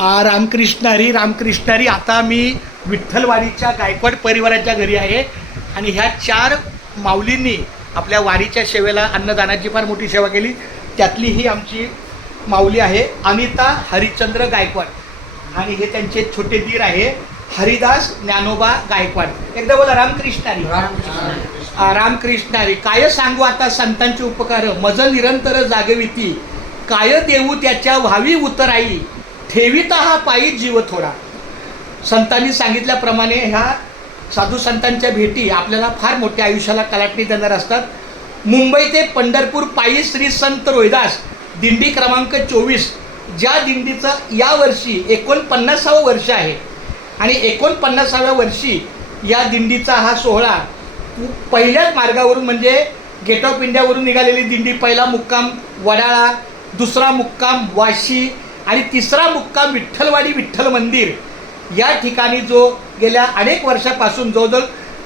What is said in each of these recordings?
रामकृष्ण हरी रामकृष्ण हरी. आता मी विठ्ठलवाडीच्या गायकवाड परिवाराच्या घरी आहे आणि ह्या 4 माऊलींनी आपल्या वारीच्या सेवेला अन्नदानाची फार मोठी सेवा केली. त्यातली ही आमची माऊली आहे अनिता हरिश्चंद्र गायकवाड आणि हे त्यांचे छोटे दीर आहे हरिदास ज्ञानोबा गायकवाड. एकदा बोला रामकृष्ण हरी. रामकृष्ण हरी. काय सांगू आता संतांचे उपकार मज निरंतर जागविती काय देऊ त्याच्या व्हावी उतराई ठेविता हा पायी जीव थोडा. संतांनी सांगितल्याप्रमाणे ह्या साधू संतांच्या भेटी आपल्याला फार मोठ्या आयुष्याला कलाटणी देणार असतात. मुंबई ते पंढरपूर पायी श्री संत रोहिदास दिंडी क्रमांक 24 ज्या दिंडीचं यावर्षी 49वं वर्ष आहे आणि 49व्या वर्षी या दिंडीचा हा सोहळा पहिल्याच मार्गावरून म्हणजे गेट ऑफ इंडियावरून निघालेली दिंडी पहिला मुक्काम वडाळा, दुसरा मुक्काम वाशी आणि तिसरा मुक्काम विठ्ठलवाडी विठ्ठल मंदिर या ठिकाणी जो गेल्या अनेक वर्षापासून जवळजवळ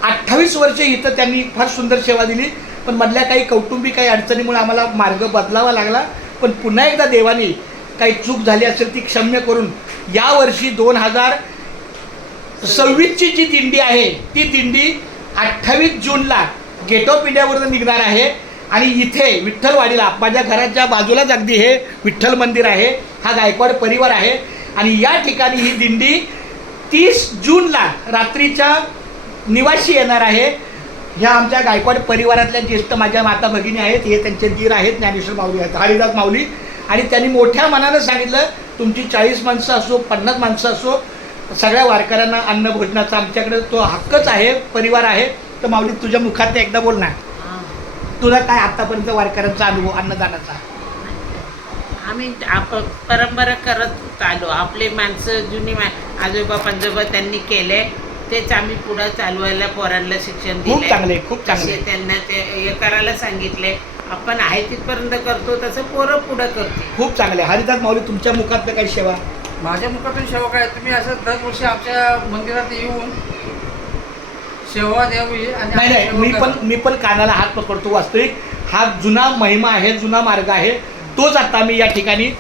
28 वर्षे इथं त्यांनी फार सुंदर सेवा दिली. पण मधल्या काही कौटुंबिक काही अडचणीमुळे आम्हाला मार्ग बदलावा लागला. पण पुन्हा एकदा देवानी काही चूक झाली असेल ती क्षम्य करून यावर्षी 2026ची जी दिंडी आहे ती दिंडी 28 जूनला गेट ऑफ इंडियावरून निघणार आहे आणि इथे विठ्ठलवाडीला माझ्या घराच्या बाजूलाच अगदी हे विठ्ठल मंदिर आहे, हा गायकवाड परिवार आहे आणि या ठिकाणी ही दिंडी 30 जूनला रात्रीच्या निवासी येणार आहे. ह्या आमच्या गायकवाड परिवारातल्या ज्येष्ठ माझ्या माता भगिनी आहेत, हे त्यांचे दीर आहेत ज्ञानेश्वर माऊली आहेत हरिदास माऊली. आणि त्यांनी मोठ्या मनानं सांगितलं तुमची 40 माणसं असो 50 माणसं असो सगळ्या वारकऱ्यांना अन्न भोजनाचा आमच्याकडे तो हक्कच आहे, परिवार आहे. तर माऊली तुझ्या मुखात एकदा बोल ना, तुला काय आतापर्यंत वारकऱ्यांचा अनुभव अन्नदानाचा? आम्ही परंपरा करत आलो. आपले माणसं जुनी आजोबा पंजोबा त्यांनी केले तेच आम्ही पुढं चालवायला पोरांना शिक्षण खूप दिले. चांगले खूप चांगले. त्यांना ते हे करायला सांगितले. आपण आहे तिथपर्यंत करतो तसं पोरं पुढं करते. खूप चांगले. हरिदास माऊली तुमच्या मुखातलं काही सेवा? माझ्या मुखातून सेवा काय तुम्ही असं दरवर्षी आमच्या मंदिरात येऊन सेवा द्यावी. आणि नाही नाही मी पण कानाला हात पकडतो. वास्तविक हा जुना महिमा आहे, जुना मार्ग आहे, तोच आता मी या ठिकाणी